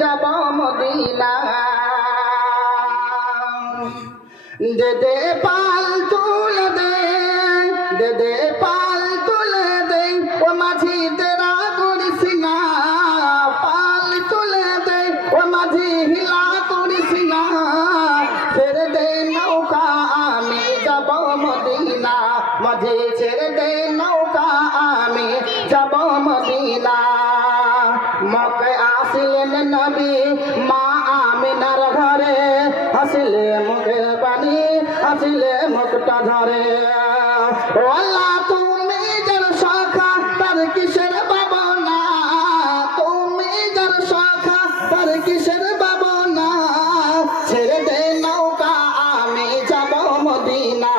যাব মদিনা দে দে পাল তুলে দে দে দে পাল তুলে দে, ও মাঝি তেরা করিস না। পাল তুলে দে, ও মাঝি হিলা করিস না। ছেড়ে দে নৌকা, আমি যাব মদিনা মাঝে ছেড়ে দে নৌকা, আমি যাব আসিলেন নবী, মা আমিনার ঘরে। হাসিলে মুখের পানি, হাসিলে মুখটা ধরে। ও আল্লাহ তুমি যার সখা, তার কিসের বাবনা তুমি যার সখা, তার কিসের বাবনা ছেড়ে দে নৌকা, আমি যাব মদিনা।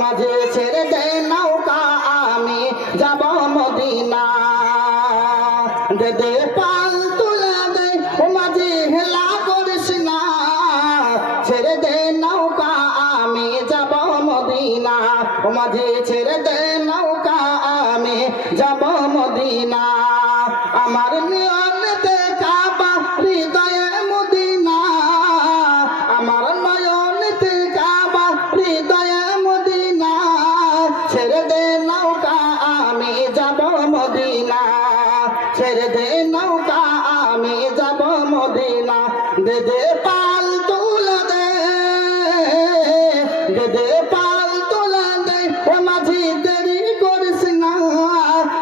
মাঝে ছেড়ে দে নৌকা, আমি যাব মদিনা। দে পাল ছেড়ে দে নৌকা, আমি যাব মদিনা ও মাঝে ছেড়ে দে নৌকা, আমি যাব মদিনা আমার নিয়নতে কাবা, হৃদয়ে মদিনা আমার নয়নতে কাবা, হৃদয়ে মদিনা ছেড়ে দে নৌকা, আমি যাব মদিনা ছেড়ে দে নৌকা, আমি যাব মদিনা দে দে দে দে পাল তুলে দে ও মাঝি দেরি করিস না।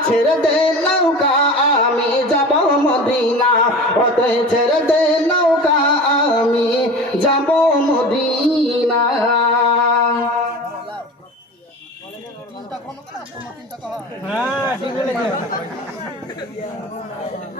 ছেড়ে দে নৌকা আমি যাব মদিনা। ওতে ছেড়ে দে নৌকা আমি যাব মদিনা। হ্যাঁ। ঠিক বলেছে